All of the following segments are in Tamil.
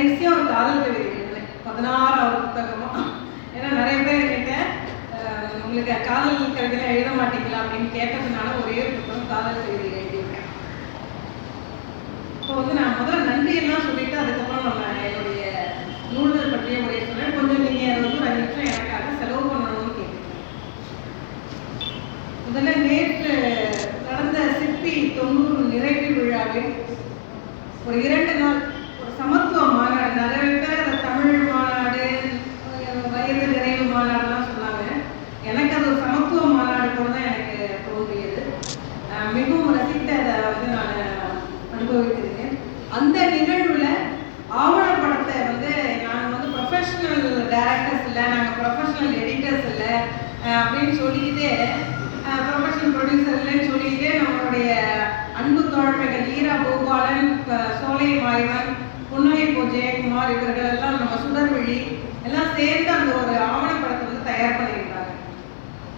கடைசியாக ஒரு காதல் கவிதை எழுதினேன், 16வது புத்தகமாக. ஏன்னா நிறைய பேர் கேட்டேன், உங்களுக்கு காதல் கவிதைலாம் எழுத மாட்டீங்களா அப்படின்னு கேட்டதுனால ஒரே ஒரு புத்தகம் காதல் கவிதை எழுதியிருக்கேன். இப்போ வந்து நான் முதல்ல நன்றியெல்லாம் சொல்லிட்டு அதுக்கப்புறம் நம்ம என்னுடைய நூல்கள் பற்றிய உரையை சொன்னேன். கொஞ்சம் நீங்கள் அதை வந்து 5 நிமிஷம் எனக்காக செலவு பண்ணணும்னு கேட்குறேன். முதல்ல நேற்று நடந்த சிற்பி 90 நிறைவு விழாவில் ஒரு 2 நாள் ஒரு சமத்துவ மாநாடு, நிறைய பேர் அந்த தமிழ் மாநாடு, வயது நிறைவு மாநாடுலாம் சொன்னாங்க. எனக்கு அது ஒரு சமத்துவ மாநாடு போல தான் எனக்கு தோன்றியது. மிகவும் ரசித்து அதை வந்து நான் அனுபவித்திருக்கேன். அந்த நிகழ்வுல ஆவணப்படத்தை வந்து நாங்கள் வந்து ப்ரொஃபஷனல் டைரக்டர்ஸ் இல்லை, நாங்கள் ப்ரொஃபஷனல் எடிட்டர்ஸ் இல்லை அப்படின்னு சொல்லிக்கிட்டே, ப்ரொஃபஷனல் ப்ரொடியூசர் இல்லைன்னு சொல்லிக்கிட்டே நம்மளுடைய அன்பு தோழமைகள் ஈரா கோபாலன், சோலை மாயவன், புன்னகைப்பூ ஜெயக்குமார், இவர்கள் எல்லாம் நம்ம சுடர்விழி எல்லாம் சேர்ந்து அந்த ஒரு ஆவணப்படத்தை வந்து தயார் பண்ணியிருந்தாங்க.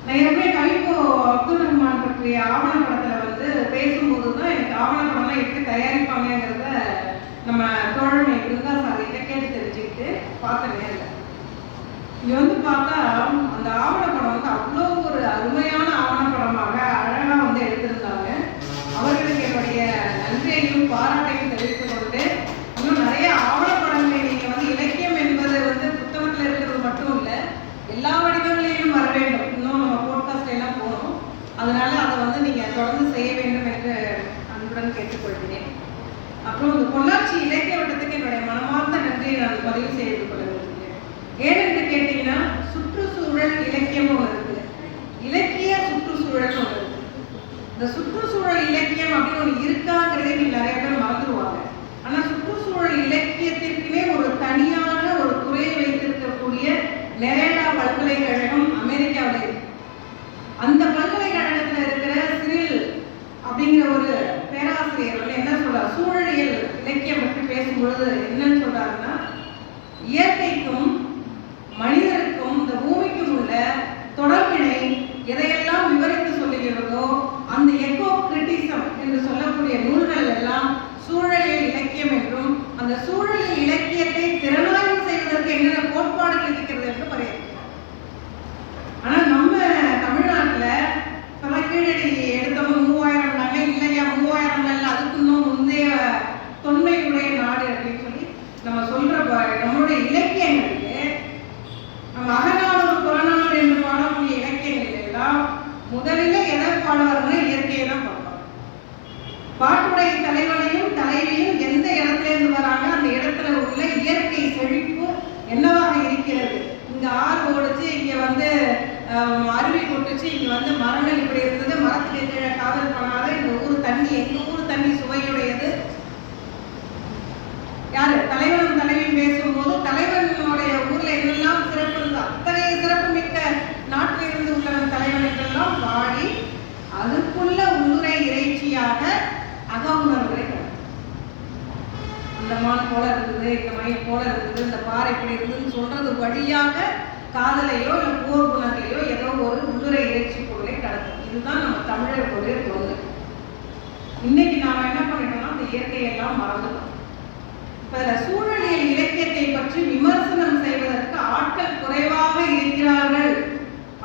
நான் எப்பவுமே கவிக்கோ அப்துல் ரஹ்மான் பற்றிய ஆவணப்படத்தில் வந்து பேசும்போது தான் எனக்கு ஆவணப்படம்லாம் எப்படி தயாரிப்பாங்கிறத நம்ம தோழமை இருந்தா சாதிக்க கேட்டு தெரிஞ்சுக்கிட்டு பார்த்த நேரில் இங்கே வந்து பார்த்தா அந்த ஆவணப்படம் வந்து அவ்வளோ ஒரு அருமையான ஆவணப்படமாக அழகாக வந்து எடுத்திருந்தாங்க. அவர்களுக்கு என்னுடைய நன்றியையும் பாராட்டையும் தெரிவித்துக் கொண்டு, இன்னும் நிறைய ஆவணப்படங்களை நீங்கள் வந்து இலக்கியம் என்பது வந்து புத்தகத்தில் இருக்கிறது மட்டும் இல்லை, எல்லா வடிவங்களிலும் வர வேண்டும். இன்னும் நம்ம போட்காஸ்ட் எல்லாம் போகணும். அதனால அதை வந்து நீங்கள் தொடர்ந்து செய்ய வேண்டும் என்று அன்புடன் கேட்டுக்கொள்கிறேன். அப்புறம் இந்த பொள்ளாச்சி இலக்கிய வட்டத்துக்கு என்னுடைய மனமார்ந்த நன்றியை நான் பதிவு செய்து கொள்ள விரும்புகிறேன். ஏனென்று கேட்டீங்கன்னா, சுற்றுச்சூழல் இலக்கியம் ஒன்று இருக்குது, இலக்கிய சுற்றுச்சூழல் ஒன்று இருக்குது. இந்த சுற்றுச்சூழல் இலக்கியம் அப்படின்னு ஒன்று இருக்காங்கிறதே நீங்க நிறைய பேர் மறந்துடுவாங்க. ஆனால் சுற்றுச்சூழல் இலக்கியத்திற்குமே ஒரு தனியான ஒரு துறையை வைத்திருக்கக்கூடிய நெரேடா பல்கலைக்கழகம் அமெரிக்காவில் இருக்கு. அந்த பல்கலைக்கழகத்தில் இருக்கிற சிறில் அப்படிங்கிற ஒரு பேராசிரியர் வந்து என்ன சொல்றார், சூழலியல் இலக்கியம் பற்றி பேசும்பொழுது என்னன்னு சொல்றாருன்னா, இயற்கைக்கும் மனிதருக்கும் இந்த பூமிக்கும் உள்ள தொடர்பினை எதையெல்லாம் விவரித்து சொல்லுகிறதோ அந்த எக்கோ கிரிட்டிசம் என்று சொல்லக்கூடிய நூல்கள் எல்லாம் சூழலியல் இலக்கியம் என்றும், அந்த சூழலியல் இலக்கியத்தை திறனாய்வு செய்வதற்கு என்னென்ன கோட்பாடுகள் இருக்கிறது என்று வரையறுக்கிறார். ஆனால் நம்ம தமிழ்நாட்டில் இப்பெல்லாம் கீழடி எடுத்தவங்க 3000 இல்லையா, 3000 இல்லை, அதுக்கு இன்னும் முந்தைய தொன்மையுடைய நாடு அப்படின்னு சொல்லி நம்ம சொல்ற நம்மளுடைய இலக்கியங்களுக்கு, நம்ம அகநானூறு புறநானூறு என்று பாடக்கூடிய இலக்கியங்கள் எல்லாம் முதலில் எதை பாடுவாருன்னா இயற்கையை தான் பார்ப்பாங்க. பாட்டுடைய தலைவனையும் தலைவியும் எந்த இடத்துல இருந்து வராங்க, அந்த இடத்துல உள்ள இயற்கை செழிப்பு என்னவாக இருக்கிறது, இங்க ஆறு ஓடிச்சு, இங்க வந்து அருவி கொட்டுச்சு, இங்க வந்து மரங்கள் இப்படி இருந்தது, மரத்துக்கு கீழே காதல் பண்ணாத, இந்த ஊர் தண்ணி எங்க ஊர் தண்ணி சுவையுடையது. யாரு தலைவனும் தலைவியும் பேசும்போது தலைவனுடைய ஊர்ல என்னெல்லாம் சிறப்பு இருந்து, அத்தகைய சிறப்பு மிக்க நாட்டில் இருந்து உள்ளவன் தலைவன் என்றெல்லாம் பாடி அதுக்குள்ள உள்ளுரை இறைச்சியாக அக உணர்வுகளை அந்த மான் போல இருந்தது, இந்த மயில் போல இருந்தது, இந்த பாறை இப்படி இருந்ததுன்னு சொல்றது வழியாக காதலையோ இல்லை போர் குணத்தையோ ஏதோ ஒரு உள்ளுரை இறைச்சி பொருளை கடக்கும். இதுதான் நம்ம தமிழர்களுடைய தொண்டு. இன்னைக்கு நாம என்ன பண்ணிட்டோம்னா அந்த இயற்கையெல்லாம் மறந்துட்டோம். சூழலியல் இலக்கியத்தை பற்றி விமர்சனம் செய்வதற்கு ஆட்கள் குறைவாக இருக்கிறார்கள்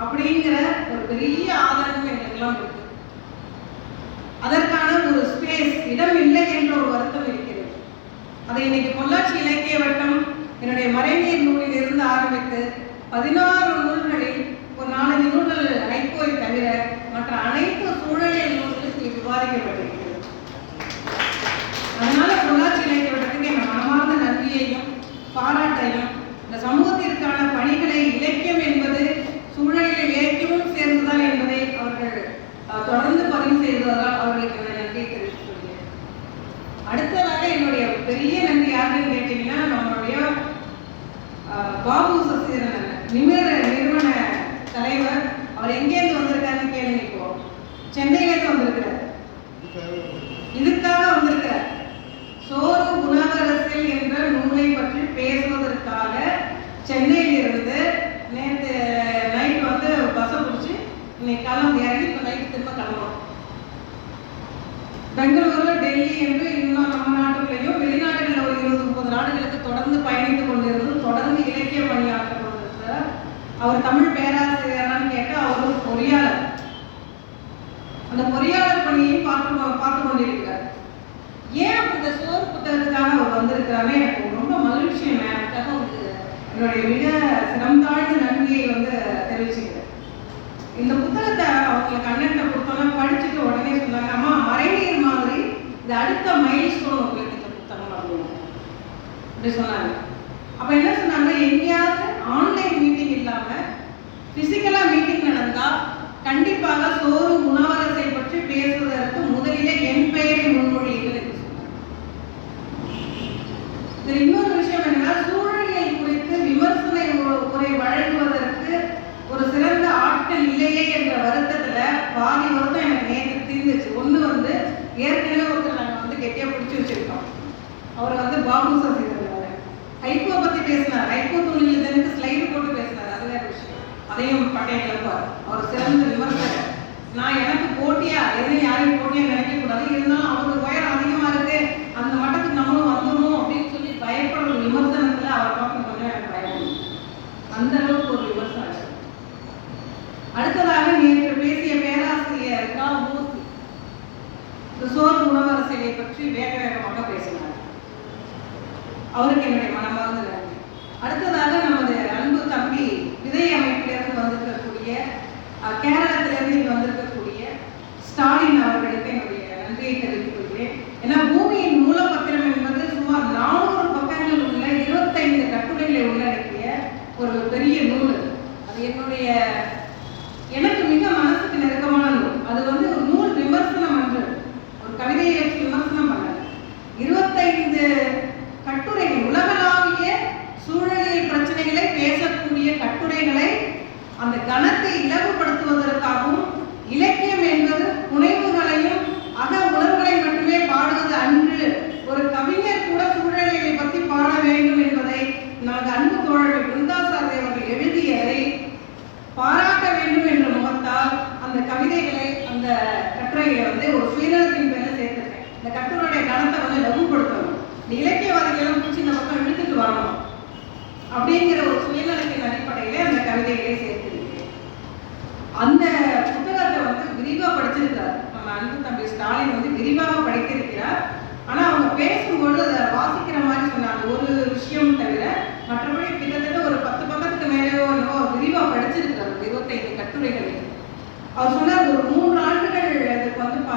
அப்படிங்கிற ஒரு பெரிய ஆதரவு எங்களுக்கெல்லாம் இருக்கு. அதற்கான ஒரு ஸ்பேஸ், இடம் இல்லை என்ற ஒரு வருத்தம் இருக்கிறது. அதை இன்னைக்கு பொள்ளாச்சி இலக்கிய வட்டம் என்னுடைய மறைநீர் நூலில் இருந்து ஆரம்பித்து 16 நூல்களில் ஒரு 4 நூல்கள் ஐப்போவை தவிர மற்ற அனைத்து சூழலியல் நூல்களும் விவாதிக்கப்பட்டிருக்கிறது. அதனால பொள்ளாச்சி இலக்கிய வட்டத்துக்கு என் மனமார்ந்த நன்றியையும் பாராட்டையும், இந்த சமூகத்திற்கான பணிகளை இலக்கியம் என்பது சூழலில் இலக்கியமும் சேர்ந்துதான் என்பதை அவர்கள் தொடர்ந்து பதிவு செய்ததால் அவர்களுக்கு என்னுடைய நன்றியை தெரிவித்துக் கொள்கிறேன். அடுத்ததாக என்னுடைய பெரிய நன்றி யாருன்னு கேட்டீங்கன்னா, நம்மளுடைய பாபு சசிதரன் நிறுவன தலைவர். அவர் எங்கேருந்து வந்திருக்காருன்னு கேளுங்க. இப்போ சென்னையிலேருந்து வந்திருக்கிறார். இதுக்காக வந்திருக்கிறார். சோறு உணவரசியல் என்ற நூலை பற்றி பேசுவதற்காக சென்னையிலிருந்து நேற்று நைட் வந்து பஸ்ஸை பிடிச்சி இன்னைக்கு கிளம்பி இறங்கி இப்போ நைட்டு திரும்ப கிளம்புறோம். பெங்களூரு, டெல்லி என்று இன்னும் நம்ம நாட்டுக்குள்ளேயும் வெளிநாடுகளில் ஒரு 20-30 நாடுகள் நாடுகளுக்கு தொடர்ந்து பயணித்துக் கொண்டிருந்து தொடர்ந்து இலக்கிய பணியாற்ற கொண்டிருக்கிறார். அவர் தமிழ் பேராசிரியரான்னு கேட்டால் அவர் ஒரு பொறியாளர். அந்த பொறியாளர் பணியை பார்த்து கொண்டிருக்கிறார். ஏன் இந்த சோறு புத்தகத்துக்காக அவர் வந்திருக்கிறாரு எனக்கு ரொம்ப மகிழ்ச்சி. எனக்காக என்னுடைய மிக சிறந்தாழ்ந்த நன்றியை தெரிவிச்சுக்கிறேன். இந்த புத்தகத்தை அவங்களுக்கு அண்ணன்ட்ட கொடுத்தோன்னா படிச்சுட்டு உடனே சொன்னாங்க, அம்மா மறைநீர் மாதிரி இது அடுத்த மைல் ஸ்டோன் உங்களுக்கு இந்த புத்தகம் அப்படி சொன்னாங்க. அப்போ என்ன சொன்னாங்க, எங்கேயாவது ஆன்லைன் மீட்டிங் இல்லாமல் ஃபிசிக்கலாக மீட்டிங் நடந்தால் கண்டிப்பாக சோறு உணவரசை பற்றி பேசுவதற்கு முதலிலே என் பெயரை முன்மொழியுங்கள் என்று சொன்னார். இதில் இன்னொரு விஷயம் என்னன்னா, சூழலியல் குறித்து விமர்சன உரை வழங்குவதற்கு ஒரு சிறந்த ஆட்கள் இல்லையே என்ற வருத்தத்துல பாதி வருத்தம் எனக்கு நேற்று தீர்ந்துச்சு. ஒண்ணு ஏற்கனவே ஒருத்தர் நாங்கள் கெட்டியா பிடிச்சி வச்சிருக்கோம். அவர் பாபு சசிதரன் ஹைகோ பத்தி பேசினார். ஹைகோ தொழிலுக்கு ஸ்லைடு போட்டு பேசினார். அது வேற விஷயம். அதையும் பண்டைய கிளப்பார். அவர் சிறந்த விமர்சகர். நான் எனக்கு போட்டியா எதுவும் யாரையும் போட்டியா நினைக்க கூடாது. இருந்தாலும் அவருக்கு உயரம் அதிகமா இருக்கு, அந்த மட்டத்துக்கு நம்மளும் வந்துடணும் அப்படின்னு சொல்லி பயப்படுற விமர்சனத்துல அவர் பார்க்க கொஞ்சம் எனக்கு பயம். அந்த அளவுக்கு ஒரு விமர்சனம். அடுத்ததாக நேற்று பேசிய பேராசிரியர் கா. மூர்த்தி சோறு உணவரசியை பற்றி வேக வேகமாக பேசினார். அவருக்கு என்னுடைய மனமார்ந்த நன்றி. அடுத்ததாக நமது அன்பு தம்பி விதை அமைப்பிலிருந்து வந்திருக்கக்கூடிய கேரளத்திலிருந்து இங்கு வந்திருக்கக்கூடிய ஸ்டாலின் அவர்களுக்கு என்னுடைய நன்றியை தெரிவித்துக் கொள்கிறேன். ஏன்னா பூமியின் மூலப்பத்திரம் என்பது சுமார் 400 பக்கங்கள் உள்ள 25 கட்டுரைகளை உள்ளடக்கிய ஒரு பெரிய நூல். அது எனக்கு மிக மனசுக்கு நெருக்கமான நூல். அது ஒரு நூல் விமர்சனம் என்று ஒரு கவிதையை வச்சு விமர்சனம் பண்ணல. 25 கட்டுரைகள், உலகளாவிய சூழலியல் பிரச்சனைகளை பேசக்கூடிய கட்டுரைகளை அந்த கணத்தை இலகுபடுத்துவதற்காகவும், இலக்கியம் என்பது புனைவுகளையும் அக உணர்வுகளை மட்டுமே பாடுவது அன்று, ஒரு கவிஞர் கூட சூழலை பற்றி பாட வேண்டும் என்பதை நாங்கள் அன்பு தோழர்கள் பிருந்தாசாரதி அவர்கள் எழுதியதை பாராட்ட வேண்டும் என்ற முகத்தால் அந்த கவிதைகளை அந்த கட்டுரைகளை ஒரு சுயநலத்தின் பேர்ல சேர்த்திருக்கேன். இந்த கட்டுரையுடைய கணத்தை லகுப்படுத்தணும், இந்த இலக்கியவாதிகளும் பிடிச்சி இந்த பக்கம் இழுத்துட்டு வரணும் அப்படிங்கிற ஒரு சுயநலத்தின் அடிப்படையிலே அந்த கவிதைகளை சேர்த்திருக்கேன். அந்த புத்தகத்தை விரிவாக படிச்சிருக்கிறார் நம்ம அன்பு தம்பி ஸ்டாலின். விரிவாக படித்திருக்கிறார். ஆனா அவங்க பேசும்போது அதை வாசிக்கிற மாதிரி சொன்னாங்க ஒரு விஷயம் தவிர மற்றபடி கிட்டத்தட்ட ஒரு 10 பக்கத்துக்கு மேலேயோ விரிவா படிச்சிருக்கிறார் 25 கட்டுரைகளை. அவர் சொன்னார் ஒரு 3 ஆண்டுகள் இதுக்கு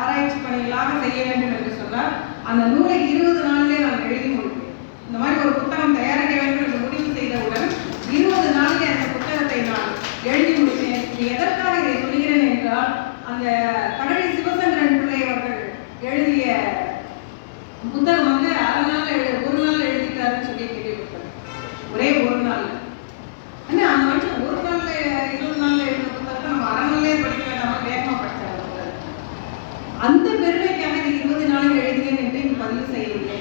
ஆராய்ச்சி பணிகளாக செய்ய வேண்டும் என்று சொன்னார். அந்த நூலை 20 நாளிலே நான் எழுதி முடித்தேன். இந்த மாதிரி ஒரு புத்தகம் தயாரிக்க வேண்டும் என்று முடிவு செய்தவுடன் 20 நாளிலே அந்த புத்தகத்தை நான் எழுதி முடித்தேன். இது எதற்காக இதை சொல்கிறேன் என்றால், அந்த கடலை சிவசந்திரன் பிள்ளை அவர்கள் எழுதிய புத்தகம் அரை நாள் ஒரு நாள் எழுதிக்கிறாருன்னு சொல்லி கேள்விப்பட்டேன். ஒரே ஒரு நாள். ஆனா அந்த மனுஷன் ஒரு நாள்ல 20 நாள்ல எழுதின புத்தகத்தை நம்ம அரை நாளே படிக்க வேண்டாம வேகமா படிச்சாங்க. அந்த பெருமைக்காக 20 நாளில் எழுதினேன் என்று இங்கு பதிவு செய்யவில்லை.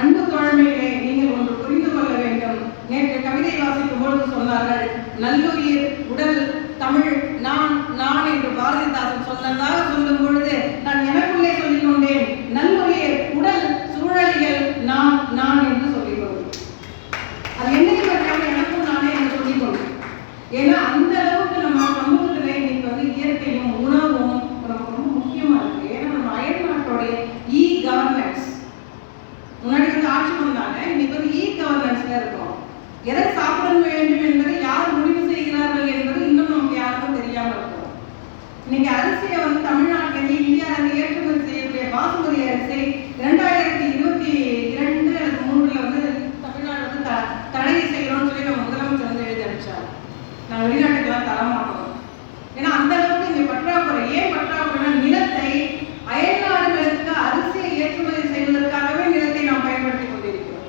அன்பு தோழமைகளே, நீங்கள் ஒன்று புரிந்து கொள்ள வேண்டும். நேற்று கவிதை வாசிக்கும் பொழுது சொன்னார்கள், நல்லுயிர் உடல் தமிழ் நான் நான் என்று பாரதிதாசன் சொன்னதாக சொல்லும் பொழுது நான் எனக்குள்ளே சொல்லிக் கொண்டேன், நல்லுயிர் உடல் சூழலியல் நான் நான் என்று சொல்லிக் கொண்டேன். அது என்னைக்கு பற்றாமல் எனக்கும் நானே என்று சொல்லிக் கொண்டேன். ஏன்னா அந்த அளவுக்கு நம்ம சமூகத்துல இன்னைக்கு இயற்கையும் உணவும் ரொம்ப முக்கியமா இருக்கு. ஏன்னா நம்ம அயல் நாட்டோடைய இ கவர்னன்ஸ் முன்னாடி ஆட்சி பண்ணாங்க, இன்னைக்கு இ கவர்னன்ஸ்ல இருக்கோம். எதை சாப்பிட வேண்டும் என்பதை யார் முடிவு செய்கிறார்கள் என்பது இன்னும் நமக்கு யாருக்கும் தெரியாமல் இருக்கிறோம். இன்னைக்கு அரிசியை தமிழ்நாட்டில் இந்தியாவில் ஏற்றுமதி செய்யக்கூடிய பாசுமதி அரிசி 2022 அல்லது 3 தமிழ்நாடு தடை செய்யறோம்னு சொல்லி நம்ம முதலமைச்சர் எழுதி அனுப்பிச்சார். நான் வெளிநாட்டுக்கெல்லாம் தரமாட்டோம். ஏன்னா அந்த அளவுக்கு இங்க பற்றாக்குறை. ஏன் பற்றாக்குறைனா, நிலத்தை அயல் நாடுகளுக்கு அரிசியை ஏற்றுமதி செய்வதற்காகவே நிலத்தை நாம் பயன்படுத்தி கொண்டிருக்கிறோம்.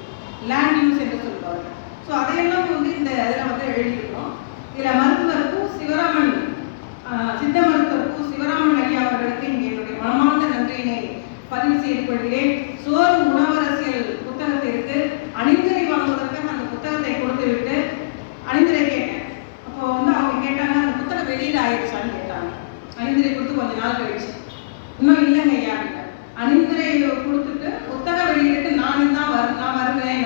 லேண்ட் யூஸ் என்று சொல்வார்கள். ஸோ அதையெல்லாம் இந்த இதில் எழுதியிருக்கோம். இதில் மருத்துவர் கு. சிவராமன், சித்த மருத்துவர் கு. சிவராமன் ஐயா அவர்களுக்கு இங்கே என்னுடைய மனமார்ந்த நன்றியினை பதிவு செய்து கொள்கிறேன். சோறு உணவரசியல் புத்தகத்திற்கு அணிந்துரை வாங்குவதற்காக அந்த புத்தகத்தை கொடுத்து விட்டு அணிந்துரை கேட்டேன். அப்போ அவங்க கேட்டாங்க, அந்த புத்தகம் வெளியில் ஆயிடுச்சான்னு கேட்டாங்க. அணிந்துரை கொடுத்து கொஞ்ச நாள் கழிச்சு, இன்னும் இல்லைங்க ஐயா அப்படின்னா. அணிந்துரை கொடுத்துட்டு புத்தக வெளியிட்டு நான் வருவேன்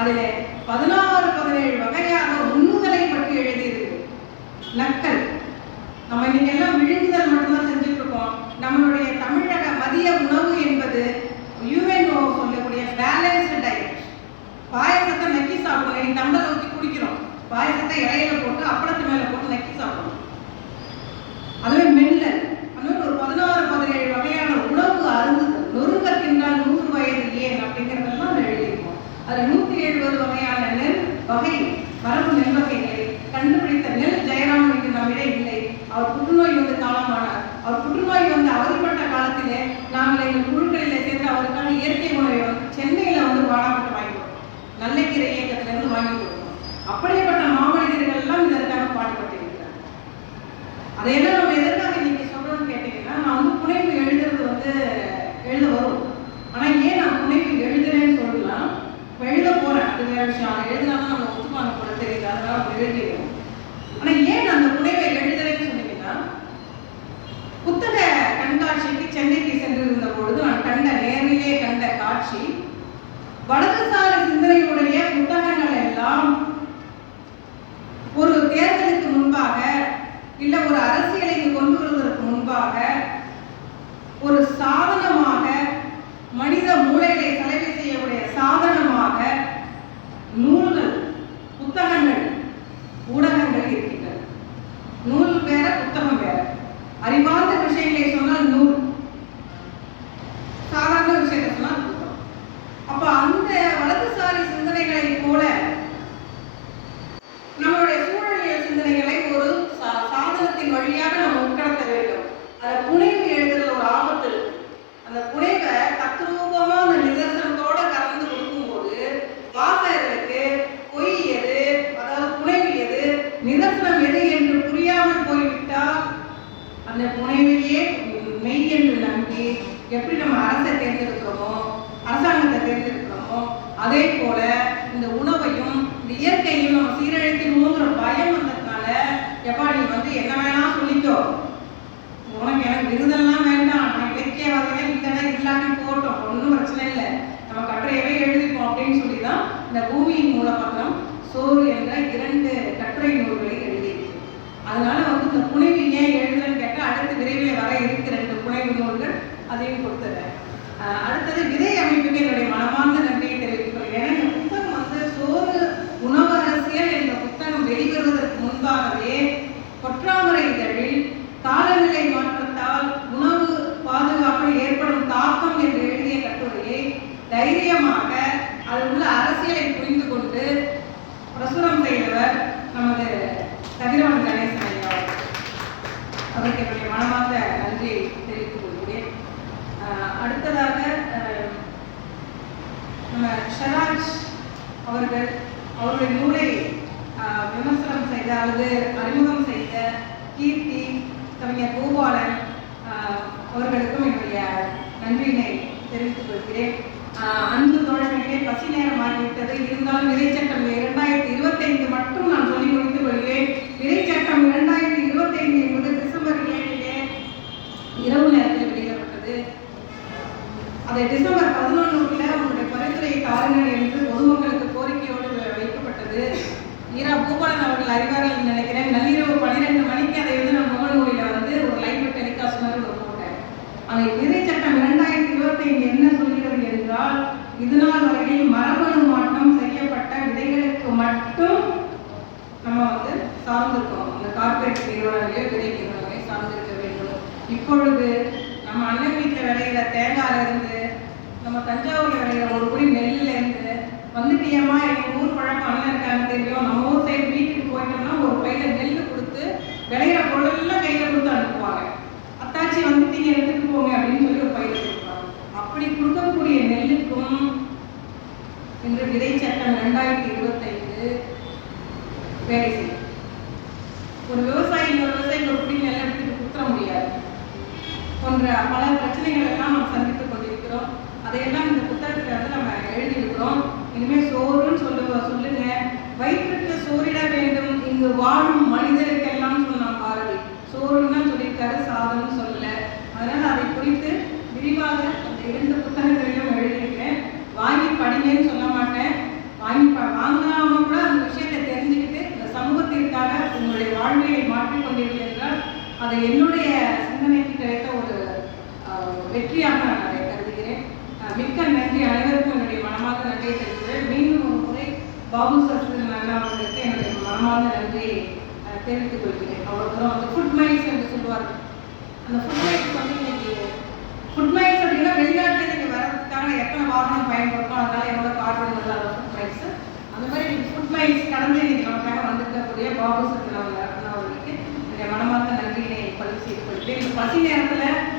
அதில் 16-17 வகையாக உண்ணுதலை பற்றி எழுதியிருக்கு. நக்கல் நம்ம இன்னைக்கு எல்லாம் விழுங்குதல் மட்டும்தான் செஞ்சுட்டு இருக்கோம். நம்மளுடைய தமிழக மதிய உணவு என்பது யுஎன்ஓ சொல்லக்கூடிய பேலன்ஸ்டு டயட். பாயசத்தை நக்கி சாப்பிடணும். இன்னைக்கு டம்ளர் ஊற்றி குடிக்கிறோம். பாயசத்தை இலையில போட்டு அப்பளத்து மேல போட்டு நக்கி சாப்பிடணும். அதுவே மெல்லல் அந்த ஒரு 16-17 வகையான உணவு அருந்துதல். நொறுங்க தின்றால் 100 வயது ஏன் அப்படிங்கிறதெல்லாம் அதை எழுதியிருக்கோம். அதில் 170 வகையான நெல் வகை மரபு நெல் வகைகளை கண்டுபிடித்த நெல் ஜெயராமன் என்று நம்மிடம் இல்லை. அவர் புற்றுநோய் வந்து காலமானார். அவர் புற்றுநோய் வந்து அவதிப்பட்ட காலத்திலே நாங்கள் எங்கள் குழுக்களிலே சேர்ந்து அவருக்கான இயற்கை உணவை வந்து சென்னையில் வந்து வாடாப்பட்டு வாங்கி கொடுத்தோம். நல்லக்கீரை இயக்கத்திலிருந்து வாங்கி கொடுத்தோம். அப்படிப்பட்ட மாமனிதர்கள் எல்லாம் இதற்காக பாடுபட்டிருக்கிறார். அதையெல்லாம் நம்ம எதற்காக இன்னைக்கு சொல்றோம்னு கேட்டீங்கன்னா, நான் வந்து புனைவு எழுதுறது வந்து எழுத வரும். ஆனால் ஏன் நான் புனைவு எழுதுறேன்னு சொல்லலாம், எழுத போறேன், அது வேற விஷயம். அதை எழுதினாலும் நம்ம ஒத்துப்பாங்க போல தெரியுது, அதனால அவங்க எழுதிடுவோம். ஆனால் ஏன் அந்த புனைவை எழுதுறேன்னு சொன்னீங்கன்னா, புத்தக கண்காட்சிக்கு சென்னைக்கு சென்றிருந்த பொழுது நான் நேரிலே கண்ட காட்சி, வலதுசாரி சிந்தனையுடைய புத்தகங்கள் எல்லாம் ஒரு தேர்தலுக்கு முன்பாக இல்ல ஒரு அரசியலை கொண்டு வருவதற்கு முன்பாக ஒரு சாதனமாக, மனித மூளைகளை செலவு செய்யக்கூடிய சாதனமாக நூல்கள், புத்தகங்கள், ஊடகங்கள் இருக்கின்றன. நூல் வேற, புத்தகம் வேற. அறிவார்ந்த விஷயங்களை சொன்னால் நூல், சாதாரண விஷயத்தை சொன்னால் புத்தகம். அப்ப அந்த வலதுசாரி சிந்தனைகளை போல நம்மளுடைய சூழலியல் சிந்தனைகளை ஒரு சாதனத்தின் வழியாக நம்ம உட்கடத்த வேண்டும். அதை புனைவு எழுதுறது ஒரு ஆபத்து இருக்கு. அந்த புனைவை தத்ரூபமா அந்த நிதர்சனத்தோட கலந்து கொடுக்கும்போது வாசகர்களுக்கு பொய் எது, அதாவது புனைவு எது, நிதர்சனம் எது என்று புரியாமல் போய்விட்டால் அந்த புனைவையே மெய் என்று நம்பி எப்படி நம்ம அரசை தேர்ந்தெடுக்கிறோமோ, அரசாங்கத்தை தேர்ந்தெடுக்கிறோமோ, அதே போல இந்த உணவையும் இந்த இயற்கையும் நம்ம சீரழிக்கணுங்கிற பயம் வந்ததுனால, எப்பா நீ வந்து என்ன வேணா சொல்லிக்கோ, உனக்கு எனக்கு விருதெல்லாம் வேண்டாம், நான் இலக்கியவாதிகள் இல்லைன்னா இல்லாட்டி போட்டோம், ஒன்றும் பிரச்சனை இல்லை, நம்ம கட்டுரையவே எழுதிப்போம் அப்படின்னு சொல்லி தான் இந்த பூமியின் மூலப்பத்திரம், சோறு என்ற 2 கட்டுரை நூல்களை எழுதியிருக்கு. அதனால வந்து இந்த புனைவு ஏன் எழுதுறேன்னு கேட்டால், அடுத்து விரைவில் வர இருக்கிற 2 புனைவு நூல்கள் அதையும் கொடுத்துறேன். அடுத்தது விதை அமைப்புக்கு என்னுடைய மனமார்ந்த நன்றியை தெரிவித்துக் கொள்கிறேன். இந்த புத்தகம் வந்து சோறு உணவு அரசியல் என்ற புத்தகம் வெளிவருவதற்கு முன்பாகவே பொற்றாமரை இதழில் காலநிலை மாற்றத்தால் உணவு பாதுகாப்பில் ஏற்படும் தாக்கம் என்று எழுதிய கட்டுரையை தைரியமாக அதில் உள்ள அரசியலை புரிந்து கொண்டு பிரசுரம் செய்தவர் நமது கதிரவன் கணேசன் ஐயா. அவருக்கு என்னுடைய மனமார்ந்த நன்றியை தெரிவித்துக் கொள்கிறேன். அடுத்ததாக நம்ம ஷராஜ் அவர்கள் அவருடைய நூலை விமர்சனம் செய்த அல்லது அறிமுகம் செய்த கீர்த்தி, கவிஞர் கோபாலன் அவர்களுக்கும் என்னுடைய நன்றியினை தெரிவித்துக் கொள்கிறேன். அன்பு தோழர்களே, பசி நேரம் ஆகிவிட்டது. இருந்தாலும் விதைச்சட்டம் 2025 மட்டும் நான் சொல்லி முடித்துக் கொள்கிறேன். விதைச்சட்டம் 2025 என்பது டிசம்பர் 7 இரவு நேரத்தில் வெளியிடப்பட்டது. அதை டிசம்பர் 11 உங்களுடைய பரிந்துரையை தாருங்கள் என்று பொதுமக்களுக்கு கோரிக்கையோடு வைக்கப்பட்டது. ஈரா பூபாலன் அவர்கள் அறிவார்கள் நினைக்கிறேன். நள்ளிரவு 12 மணிக்கு அதை வந்து நான் முகநூலில் வந்து ஒரு லைவ் டெலிகாஸ்ட் மாதிரி போட்டேன். அதை விதை சட்டம் 2025 என்ன சொல்கிறது என்றால், இதுநாள் வரையில் மரபணு மாற்றம் செய்யப்பட்ட விதைகளுக்கு மட்டும் நம்ம வந்து சார்ந்திருக்கோம். அந்த கார்பரேட் நிறுவனங்களையோ விதை நிறுவனங்களை சார்ந்திருக்க வேண்டும். இப்பொழுது நம்ம அண்ணன் வீட்டில் விளையிற தேங்காயில இருந்து, நம்ம தஞ்சாவூர்ல விளையிற ஒரு குடி நெல்லில இருந்து வந்துட்டியம்மா, எங்கள் ஊர் பழக்கம் அண்ணன் இருக்கான்னு தெரியும், நம்ம ஊர் சைடு வீட்டுக்கு போயிட்டோம்னா ஒரு பையில நெல் கொடுத்து விளையிற பொருளெல்லாம் கையில கொடுத்து அனுப்புவாங்க. அத்தாச்சி வந்துட்டீங்க எடுத்துட்டு போங்க அப்படின்னு சொல்லி ஒரு பையில கொடுப்பாங்க. அப்படி கொடுக்கக்கூடிய நெல்லுக்கும் இன்று விதை சட்டம் 2025 வேலை செய்யும். ஒரு விவசாயி ஒரு குடி நெல் எடுத்துட்டு குத்துற முடியாது போன்ற பல பிரச்சனைகள் எல்லாம் நம்ம சந்தித்துக் கொண்டிருக்கிறோம். அதையெல்லாம் இந்த புத்தகத்துல வந்து நம்ம எழுதியிருக்கிறோம். இனிமேல் சோறுன்னு சொல்லுங்க, வயிற்றுக்கு சோறிட வேண்டும் இங்கு வாழும் மனிதருக்கெல்லாம் சொன்னான் பாரதி. சோறுன்னு தான் சொல்லியிருக்காரு, சாதம்னு சொல்லல. அதனால அதை குறித்து விரிவாக அந்த 2 புத்தகங்களிலும் எழுதியிருக்கேன். வாங்கி படிங்கன்னு சொல்ல மாட்டேன், வாங்கி அதை என்னுடைய சிந்தனைக்கு கிடைத்த ஒரு வெற்றியாக நான் அதை கருதுகிறேன். மிக்க நன்றி. அனைவருக்கும் என்னுடைய மனமார்ந்த நன்றியை தெரிவிக்கிறேன். மீண்டும் ஒரு முறை பாபு சரஸ்வதி அண்ணா அவர்களுக்கு என்னுடைய மனமார்ந்த நன்றியை தெரிவித்துக் கொள்கிறேன். அவ்வளோ அந்த ஃபுட் மைல்ஸ் என்று சொல்லுவார்கள். அந்த ஃபுட் மைல்ஸ் வந்து இன்னைக்கு ஃபுட் மைல்ஸ் அப்படின்னா வெளிநாட்டில் நீங்கள் வர்றதுக்காக எத்தனை வாகனம் பயன்படுத்தும், அதனால என்னோட கார்டு நல்லா ஃபுட் மைல்ஸ். அந்த மாதிரி ஃபுட் மைல்ஸ் கடந்து இன்னைக்கு நமக்காக வந்திருக்கக்கூடிய பாபு சரஸ்வதி அண்ணா அவர்களுக்கு என்னுடைய மனமார்ந்த நன்றியினை பதிவு செய்து கொள்கிறேன். இந்த பசி நேரத்தில்